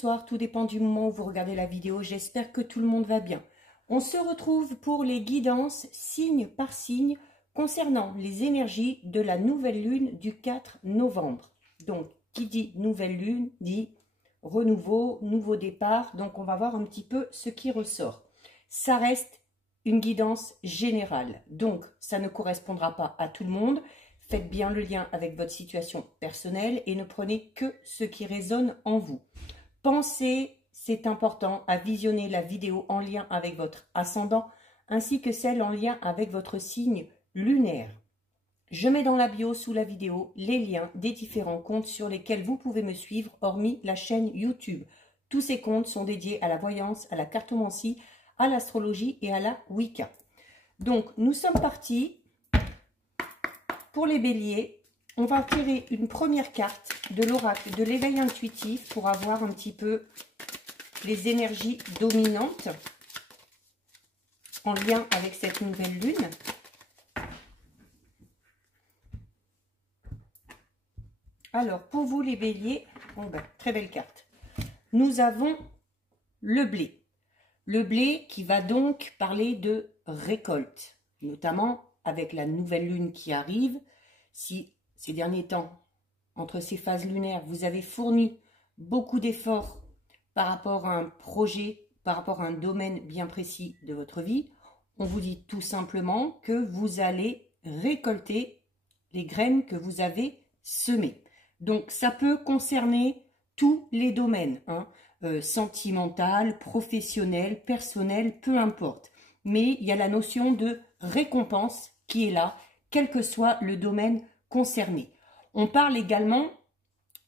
bonsoir, tout dépend du moment où vous regardez la vidéo. J'espère que tout le monde va bien. On se retrouve pour les guidances signe par signe concernant les énergies de la nouvelle lune du 4 novembre. Donc, qui dit nouvelle lune dit renouveau, nouveau départ. Donc, on va voir un petit peu ce qui ressort. Ça reste une guidance générale. Donc, ça ne correspondra pas à tout le monde. Faites bien le lien avec votre situation personnelle et ne prenez que ce qui résonne en vous. Pensez, c'est important, à visionner la vidéo en lien avec votre ascendant ainsi que celle en lien avec votre signe lunaire. Je mets dans la bio sous la vidéo les liens des différents comptes sur lesquels vous pouvez me suivre, hormis la chaîne YouTube. Tous ces comptes sont dédiés à la voyance, à la cartomancie, à l'astrologie et à la Wicca. Donc, nous sommes partis. Pour les béliers, on va tirer une première carte de l'oracle de l'éveil intuitif pour avoir un petit peu les énergies dominantes en lien avec cette nouvelle lune. Alors, pour vous les béliers, oh ben, très belle carte. Nous avons le blé. Le blé qui va donc parler de récolte, notamment avec la nouvelle lune qui arrive. Si ces derniers temps, entre ces phases lunaires, vous avez fourni beaucoup d'efforts par rapport à un projet, par rapport à un domaine bien précis de votre vie, on vous dit tout simplement que vous allez récolter les graines que vous avez semées. Donc, ça peut concerner tous les domaines, hein, sentimental, professionnel, personnel, peu importe. Mais il y a la notion de récompense qui est là, quel que soit le domaine concerné. On parle également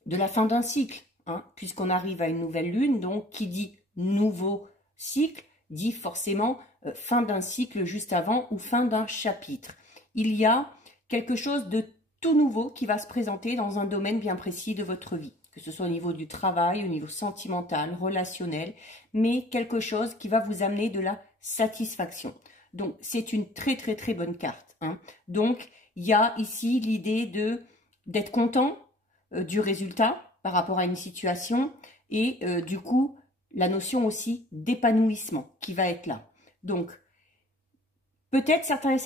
de la fin d'un cycle, hein, puisqu'on arrive à une nouvelle lune, donc qui dit nouveau cycle, dit forcément fin d'un cycle juste avant ou fin d'un chapitre. Il y a quelque chose de tout nouveau qui va se présenter dans un domaine bien précis de votre vie, que ce soit au niveau du travail, au niveau sentimental, relationnel, mais quelque chose qui va vous amener de la satisfaction. Donc, c'est une très, très, très bonne carte, hein. Donc, il y a ici l'idée d'être content du résultat par rapport à une situation et du coup, la notion aussi d'épanouissement qui va être là. Donc, peut-être certains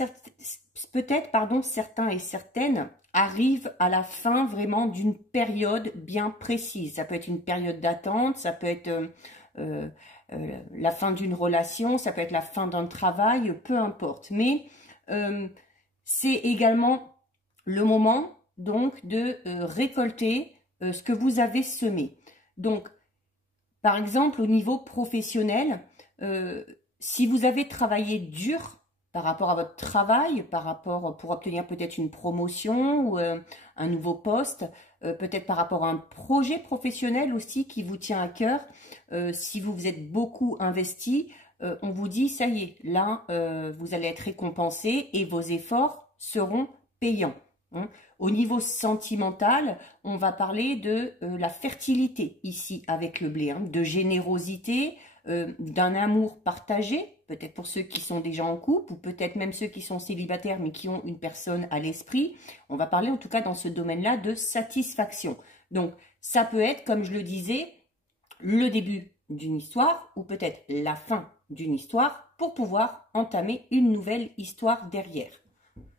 et certaines arrivent à la fin vraiment d'une période bien précise. Ça peut être une période d'attente, ça peut être la fin d'une relation, ça peut être la fin d'un travail, peu importe. Mais c'est également le moment donc de récolter ce que vous avez semé. Donc, par exemple, au niveau professionnel, si vous avez travaillé dur par rapport à votre travail, par rapport pour obtenir peut-être une promotion ou un nouveau poste, peut-être par rapport à un projet professionnel aussi qui vous tient à cœur, si vous vous êtes beaucoup investi, on vous dit ça y est, là vous allez être récompensé et vos efforts seront payants, hein. Au niveau sentimental, on va parler de la fertilité ici avec le blé, hein, de générosité, d'un amour partagé, peut-être pour ceux qui sont déjà en couple ou peut-être même ceux qui sont célibataires mais qui ont une personne à l'esprit. On va parler en tout cas dans ce domaine-là de satisfaction. Donc ça peut être, comme je le disais, le début d'une histoire ou peut-être la fin d'une histoire pour pouvoir entamer une nouvelle histoire derrière.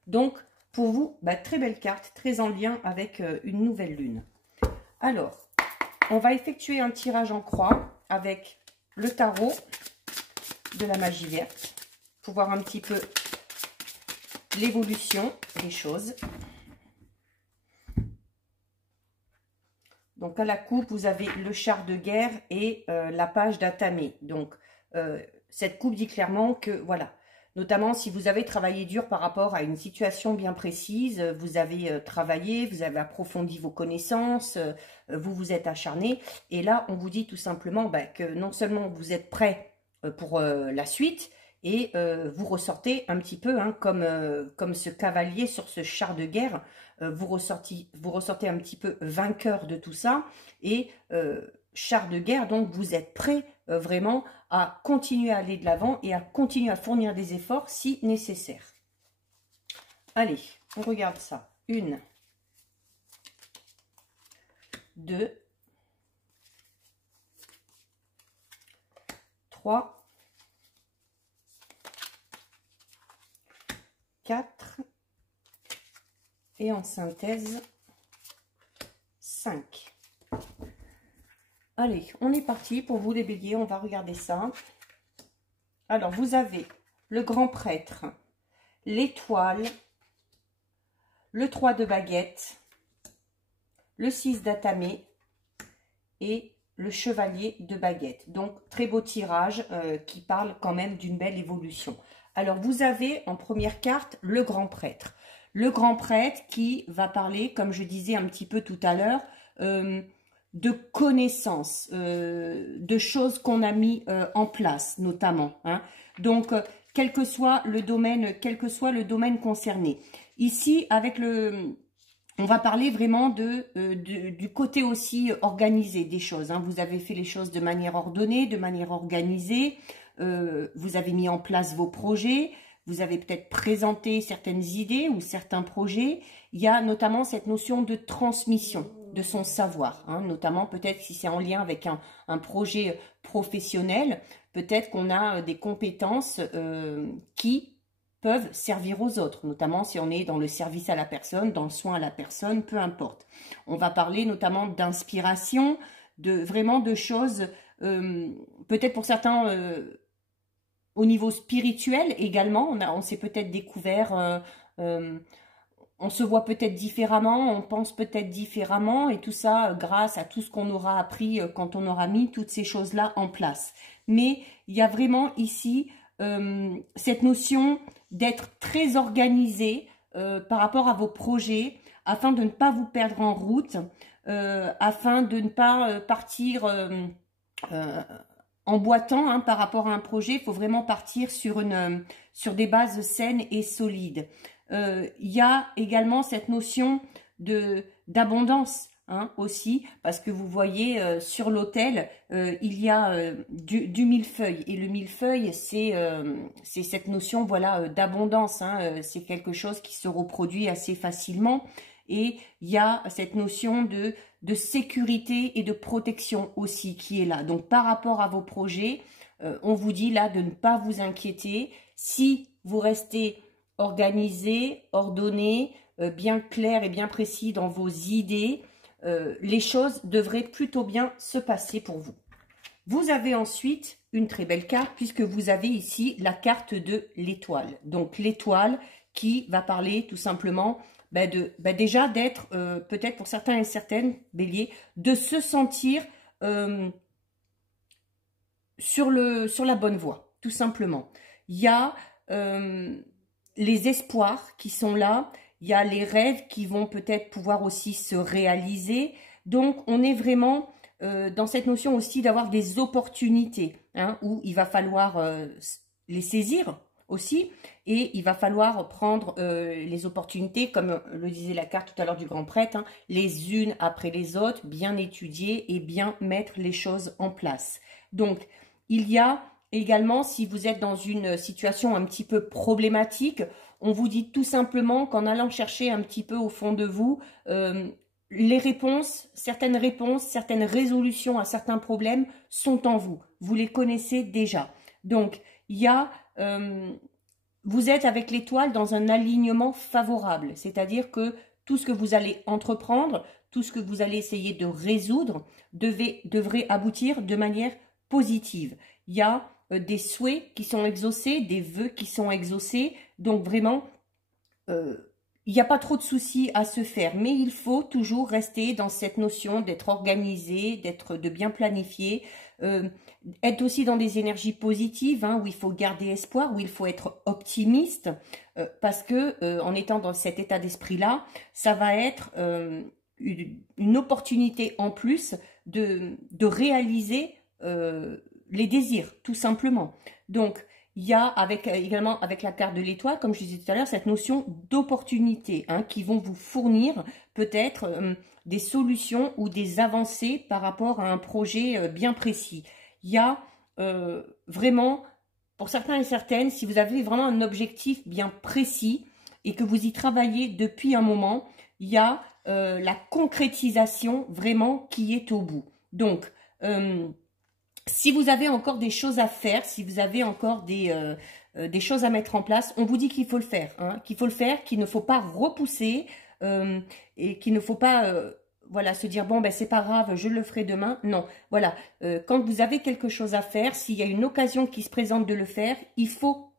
Donc pour vous, bah, très belle carte, très en lien avec une nouvelle lune. Alors, on va effectuer un tirage en croix avec le tarot de la magie verte pour voir un petit peu l'évolution des choses. Donc à la coupe, vous avez le char de guerre et la page d'atamé. Donc cette coupe dit clairement que voilà, notamment si vous avez travaillé dur par rapport à une situation bien précise, vous avez travaillé, vous avez approfondi vos connaissances, vous vous êtes acharné. Et là, on vous dit tout simplement que non seulement vous êtes prêt pour la suite, et vous ressortez un petit peu hein, comme ce cavalier sur ce char de guerre, vous ressortez un petit peu vainqueur de tout ça, et char de guerre, donc vous êtes prêt vraiment à continuer à aller de l'avant et à continuer à fournir des efforts si nécessaire. Allez, on regarde ça. 1, 2, 3, 4 et en synthèse 5. Allez, on est parti pour vous les béliers, on va regarder ça. Alors, vous avez le grand prêtre, l'étoile, le 3 de baguette, le 6 d'atamé et le chevalier de baguette. Donc, très beau tirage qui parle quand même d'une belle évolution. Alors, vous avez en première carte le grand prêtre. Le grand prêtre qui va parler, comme je disais un petit peu tout à l'heure, de connaissances, de choses qu'on a mis en place, notamment. Hein. Donc, quel que soit le domaine concerné. Ici, avec on va parler vraiment du côté aussi organisé des choses. Hein. Vous avez fait les choses de manière ordonnée, de manière organisée. Vous avez mis en place vos projets. Vous avez peut-être présenté certaines idées ou certains projets. Il y a notamment cette notion de transmission de son savoir. Hein. Notamment peut-être si c'est en lien avec un projet professionnel. Peut-être qu'on a des compétences qui peuvent servir aux autres, notamment si on est dans le service à la personne, dans le soin à la personne, peu importe. On va parler notamment d'inspiration, vraiment de choses, peut-être pour certains, au niveau spirituel également, on s'est peut-être découvert, on se voit peut-être différemment, on pense peut-être différemment, et tout ça grâce à tout ce qu'on aura appris quand on aura mis toutes ces choses-là en place. Mais il y a vraiment ici cette notion d'être très organisé par rapport à vos projets, afin de ne pas vous perdre en route, afin de ne pas partir en boitant hein, par rapport à un projet. Il faut vraiment partir sur des bases saines et solides. Il y a également cette notion d'abondance. Hein, aussi, parce que vous voyez sur l'autel, il y a du millefeuille, et le millefeuille, c'est cette notion voilà d'abondance, hein, c'est quelque chose qui se reproduit assez facilement, et il y a cette notion de sécurité et de protection aussi qui est là. Donc par rapport à vos projets, on vous dit là de ne pas vous inquiéter, si vous restez organisé, ordonné, bien clair et bien précis dans vos idées, les choses devraient plutôt bien se passer pour vous. Vous avez ensuite une très belle carte puisque vous avez ici la carte de l'étoile. Donc l'étoile qui va parler tout simplement déjà d'être, peut-être pour certains et certaines béliers, de se sentir sur la bonne voie, tout simplement. Il y a les espoirs qui sont là. Il y a les rêves qui vont peut-être pouvoir aussi se réaliser. Donc, on est vraiment dans cette notion aussi d'avoir des opportunités, hein, où il va falloir les saisir aussi. Et il va falloir prendre les opportunités, comme le disait la carte tout à l'heure du grand prêtre, hein, les unes après les autres, bien étudier et bien mettre les choses en place. Donc, il y a également, si vous êtes dans une situation un petit peu problématique, on vous dit tout simplement qu'en allant chercher un petit peu au fond de vous, les réponses, certaines résolutions à certains problèmes sont en vous. Vous les connaissez déjà. Donc, il y a, vous êtes avec l'étoile dans un alignement favorable. C'est-à-dire que tout ce que vous allez entreprendre, tout ce que vous allez essayer de résoudre, devrait aboutir de manière positive. Il y a des souhaits qui sont exaucés, des vœux qui sont exaucés. Donc vraiment, il n'y a pas trop de soucis à se faire. Mais il faut toujours rester dans cette notion d'être organisé, de bien planifié. Être aussi dans des énergies positives, hein, où il faut garder espoir, où il faut être optimiste. Parce que en étant dans cet état d'esprit-là, ça va être une opportunité en plus de réaliser les désirs, tout simplement. Donc, il y a également avec la carte de l'étoile, comme je disais tout à l'heure, cette notion d'opportunité, hein, qui vont vous fournir peut-être des solutions ou des avancées par rapport à un projet bien précis. Il y a vraiment, pour certains et certaines, si vous avez vraiment un objectif bien précis et que vous y travaillez depuis un moment, il y a la concrétisation vraiment qui est au bout. Donc, Si vous avez encore des choses à faire, si vous avez encore des choses à mettre en place, on vous dit qu'il faut le faire, hein, qu'il ne faut pas repousser et qu'il ne faut pas voilà, se dire bon ben c'est pas grave, je le ferai demain. Non, voilà, quand vous avez quelque chose à faire, s'il y a une occasion qui se présente de le faire, il faut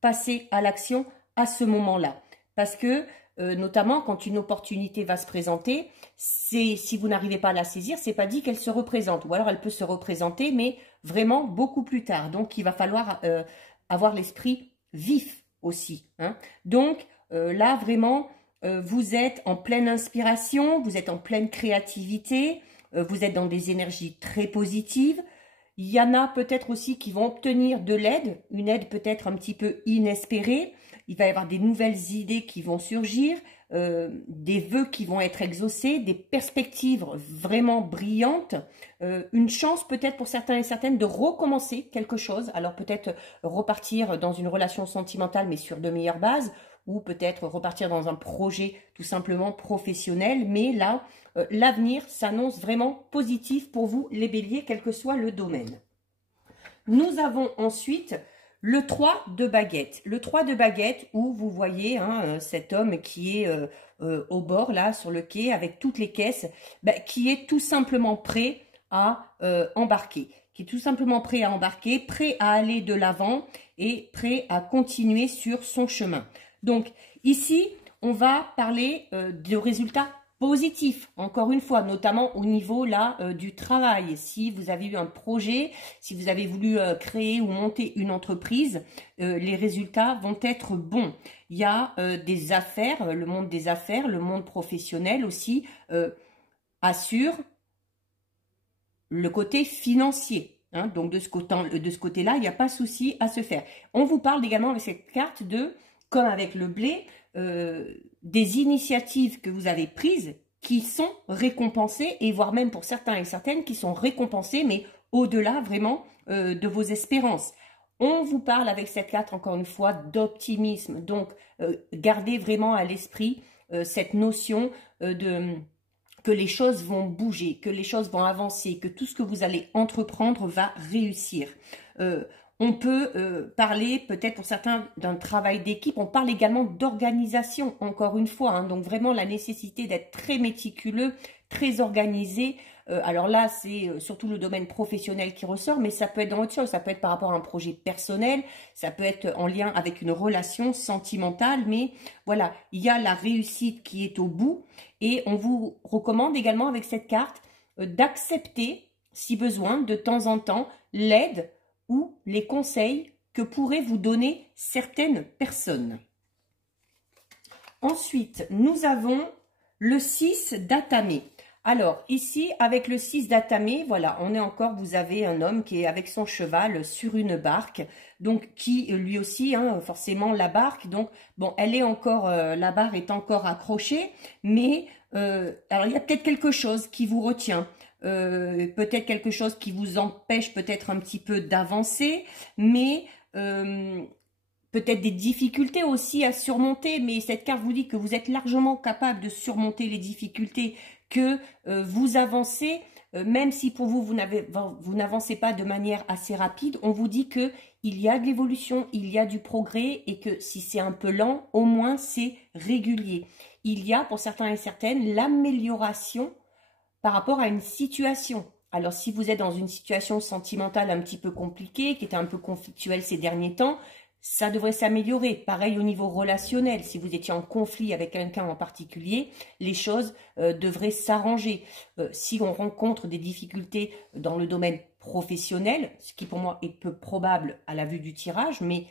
passer à l'action à ce moment-là. Parce que, notamment, quand une opportunité va se présenter, si vous n'arrivez pas à la saisir, c'est pas dit qu'elle se représente. Ou alors, elle peut se représenter, mais vraiment beaucoup plus tard. Donc, il va falloir avoir l'esprit vif aussi, hein. Donc, là, vraiment, vous êtes en pleine inspiration, vous êtes en pleine créativité, vous êtes dans des énergies très positives. Il y en a peut-être aussi qui vont obtenir de l'aide, une aide peut-être un petit peu inespérée. Il va y avoir des nouvelles idées qui vont surgir, des vœux qui vont être exaucés, des perspectives vraiment brillantes, une chance peut-être pour certains et certaines de recommencer quelque chose. Alors peut-être repartir dans une relation sentimentale mais sur de meilleures bases, ou peut-être repartir dans un projet tout simplement professionnel. Mais là, l'avenir s'annonce vraiment positif pour vous, les béliers, quel que soit le domaine. Nous avons ensuite le 3 de baguette. Le 3 de baguette où vous voyez hein, cet homme qui est au bord, là, sur le quai, avec toutes les caisses, qui est tout simplement prêt à embarquer. Qui est tout simplement prêt à embarquer, prêt à aller de l'avant et prêt à continuer sur son chemin. Donc, ici, on va parler de résultats positifs, encore une fois, notamment au niveau là du travail. Si vous avez eu un projet, si vous avez voulu créer ou monter une entreprise, les résultats vont être bons. Il y a des affaires, le monde des affaires, le monde professionnel aussi assure le côté financier. Hein, donc, de ce côté-là, il n'y a pas souci à se faire. On vous parle également avec cette carte de... comme avec le blé, des initiatives que vous avez prises qui sont récompensées, et voire même pour certains et certaines qui sont récompensées, mais au-delà vraiment de vos espérances. On vous parle avec cette carte, encore une fois, d'optimisme. Donc, gardez vraiment à l'esprit cette notion que les choses vont bouger, que les choses vont avancer, que tout ce que vous allez entreprendre va réussir. On peut parler peut-être pour certains d'un travail d'équipe, on parle également d'organisation, encore une fois, hein, donc vraiment la nécessité d'être très méticuleux, très organisé. Alors là, c'est surtout le domaine professionnel qui ressort, mais ça peut être dans autre chose, ça peut être par rapport à un projet personnel, ça peut être en lien avec une relation sentimentale, mais voilà, il y a la réussite qui est au bout, et on vous recommande également avec cette carte d'accepter, si besoin, de temps en temps, l'aide ou les conseils que pourraient vous donner certaines personnes. Ensuite, nous avons le 6 d'Atamé. Alors, ici, avec le 6 d'Atamé, voilà, on est encore, vous avez un homme qui est avec son cheval sur une barque, donc qui, lui aussi, hein, forcément, la barque, donc, bon, elle est encore, la barre est encore accrochée, mais, alors, il y a peut-être quelque chose qui vous retient. Peut-être quelque chose qui vous empêche peut-être un petit peu d'avancer, mais peut-être des difficultés aussi à surmonter, mais cette carte vous dit que vous êtes largement capable de surmonter les difficultés, que vous avancez, même si pour vous, vous n'avancez pas de manière assez rapide, on vous dit qu'il y a de l'évolution, il y a du progrès, et que si c'est un peu lent, au moins c'est régulier. Il y a pour certains et certaines l'amélioration par rapport à une situation. Alors, si vous êtes dans une situation sentimentale un petit peu compliquée, qui était un peu conflictuelle ces derniers temps, ça devrait s'améliorer. Pareil au niveau relationnel, si vous étiez en conflit avec quelqu'un en particulier, les choses devraient s'arranger. Si on rencontre des difficultés dans le domaine professionnel, ce qui pour moi est peu probable à la vue du tirage, mais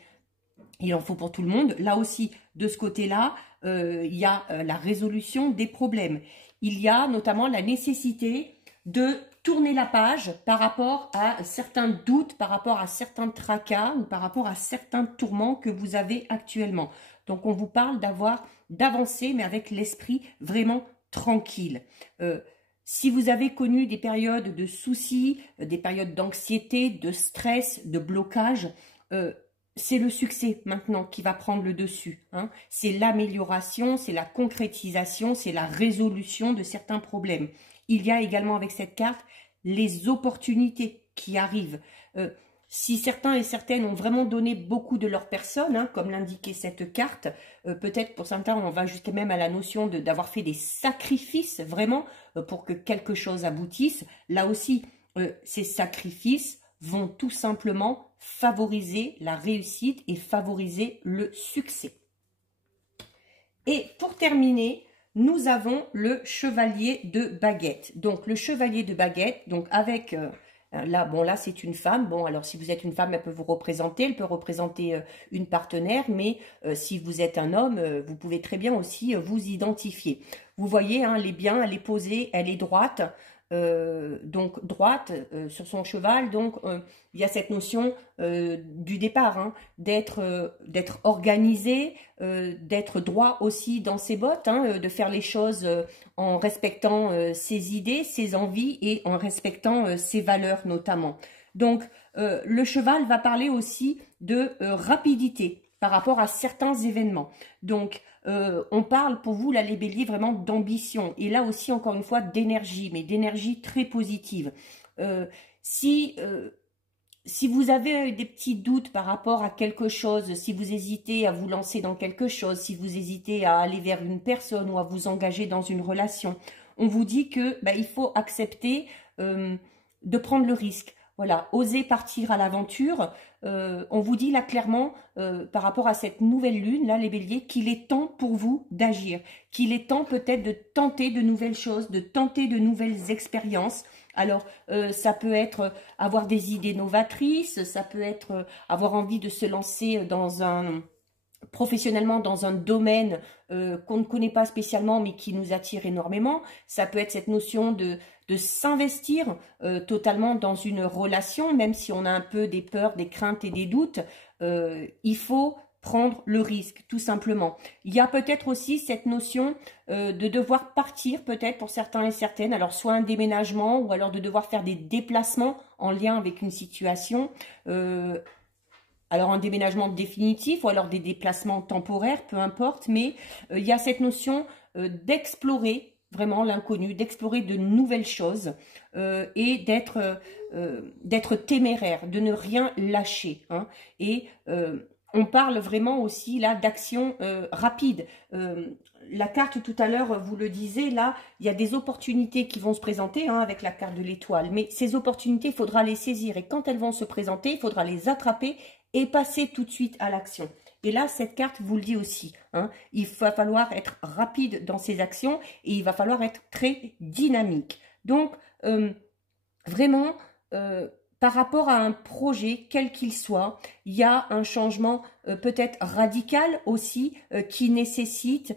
il en faut pour tout le monde, là aussi, de ce côté-là, il y a la résolution des problèmes. Il y a notamment la nécessité de tourner la page par rapport à certains doutes, par rapport à certains tracas ou par rapport à certains tourments que vous avez actuellement. Donc, on vous parle d'avancer, mais avec l'esprit vraiment tranquille. Si vous avez connu des périodes de soucis, des périodes d'anxiété, de stress, de blocage, c'est le succès maintenant qui va prendre le dessus, hein. C'est l'amélioration, c'est la concrétisation, c'est la résolution de certains problèmes. Il y a également avec cette carte les opportunités qui arrive. Si certains et certaines ont vraiment donné beaucoup de leur personne, hein, comme l'indiquait cette carte, peut-être pour certains on va jusqu'à même à la notion d'avoir fait des sacrifices vraiment pour que quelque chose aboutisse. Là aussi, ces sacrifices vont tout simplement favoriser la réussite et favoriser le succès. Et pour terminer, nous avons le chevalier de baguette. Donc le chevalier de baguette, donc avec là, bon là c'est une femme. Bon alors si vous êtes une femme, elle peut vous représenter, elle peut représenter une partenaire, mais si vous êtes un homme, vous pouvez très bien aussi vous identifier. Vous voyez, hein, elle est bien, elle est posée, elle est droite. Donc droite sur son cheval, donc il y a cette notion du départ, hein, d'être organisé, d'être droit aussi dans ses bottes, hein, de faire les choses en respectant ses idées, ses envies et en respectant ses valeurs notamment. Donc le cheval va parler aussi de rapidité par rapport à certains événements. Donc on parle pour vous, là, les béliers, vraiment d'ambition. Et là aussi, encore une fois, d'énergie, mais d'énergie très positive. Si vous avez des petits doutes par rapport à quelque chose, si vous hésitez à vous lancer dans quelque chose, si vous hésitez à aller vers une personne ou à vous engager dans une relation, on vous dit que il faut accepter de prendre le risque. Voilà, oser partir à l'aventure. On vous dit là clairement, par rapport à cette nouvelle lune, là les béliers, qu'il est temps pour vous d'agir, qu'il est temps peut-être de tenter de nouvelles choses, de tenter de nouvelles expériences. Alors, ça peut être avoir des idées novatrices, ça peut être avoir envie de se lancer professionnellement dans un domaine qu'on ne connaît pas spécialement mais qui nous attire énormément. Ça peut être cette notion de s'investir totalement dans une relation, même si on a un peu des peurs, des craintes et des doutes. Il faut prendre le risque, tout simplement. Il y a peut-être aussi cette notion de devoir partir, peut-être pour certains et certaines, alors soit un déménagement ou alors de devoir faire des déplacements en lien avec une situation. Alors un déménagement définitif ou alors des déplacements temporaires, peu importe, mais il y a cette notion d'explorer vraiment l'inconnu, d'explorer de nouvelles choses et d'être téméraire, de ne rien lâcher, hein. Et on parle vraiment aussi là d'action rapide. La carte tout à l'heure vous le disait, là il y a des opportunités qui vont se présenter, hein, avec la carte de l'étoile, mais ces opportunités il faudra les saisir et quand elles vont se présenter il faudra les attraper et passer tout de suite à l'action. Et là, cette carte vous le dit aussi, hein, il va falloir être rapide dans ses actions et il va falloir être très dynamique. Donc, vraiment, par rapport à un projet, quel qu'il soit, il y a un changement peut-être radical aussi qui nécessite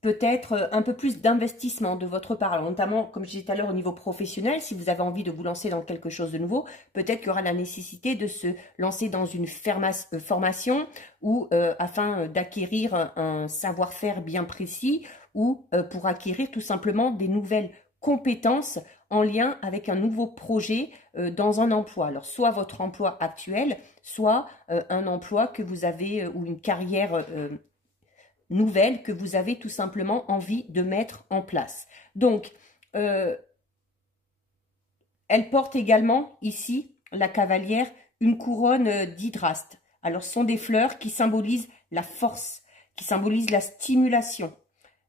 peut-être un peu plus d'investissement de votre part. Alors, notamment, comme je disais tout à l'heure, au niveau professionnel, si vous avez envie de vous lancer dans quelque chose de nouveau, peut-être qu'il y aura la nécessité de se lancer dans une formation ou afin d'acquérir un savoir-faire bien précis ou pour acquérir tout simplement des nouvelles compétences en lien avec un nouveau projet dans un emploi. Alors, soit votre emploi actuel, soit un emploi que vous avez ou une carrière nouvelle que vous avez tout simplement envie de mettre en place. Donc, elle porte également ici, la cavalière, une couronne d'hydraste. Alors, ce sont des fleurs qui symbolisent la force, qui symbolisent la stimulation,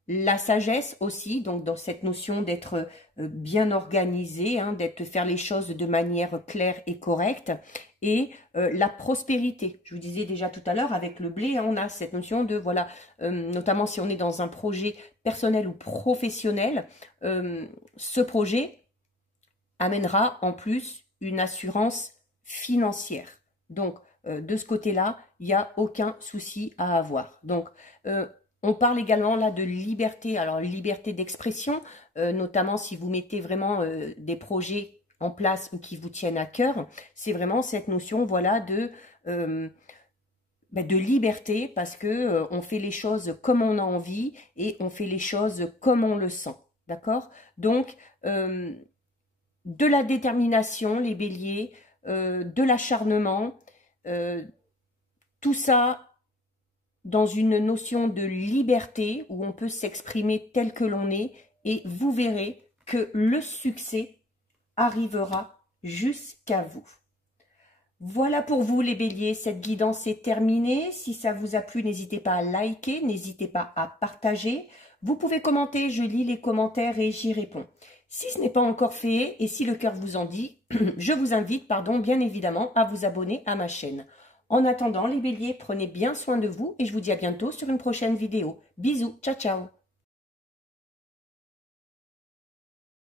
la sagesse aussi, donc dans cette notion d'être bien organisé, hein, faire les choses de manière claire et correcte, et la prospérité. Je vous disais déjà tout à l'heure, avec le blé, hein, on a cette notion de, voilà, notamment si on est dans un projet personnel ou professionnel, ce projet amènera en plus une assurance financière. Donc, de ce côté-là, il n'y a aucun souci à avoir. Donc, on parle également là de liberté, alors liberté d'expression, notamment si vous mettez vraiment des projets en place ou qui vous tiennent à cœur, c'est vraiment cette notion, voilà, de liberté parce que on fait les choses comme on a envie et on fait les choses comme on le sent, d'accord? Donc, de la détermination, les béliers, de l'acharnement, tout ça dans une notion de liberté où on peut s'exprimer tel que l'on est et vous verrez que le succès arrivera jusqu'à vous. Voilà pour vous les béliers, cette guidance est terminée. Si ça vous a plu, n'hésitez pas à liker, n'hésitez pas à partager. Vous pouvez commenter, je lis les commentaires et j'y réponds. Si ce n'est pas encore fait et si le cœur vous en dit, je vous invite, bien évidemment, à vous abonner à ma chaîne. En attendant, les béliers, prenez bien soin de vous et je vous dis à bientôt sur une prochaine vidéo. Bisous, ciao ciao.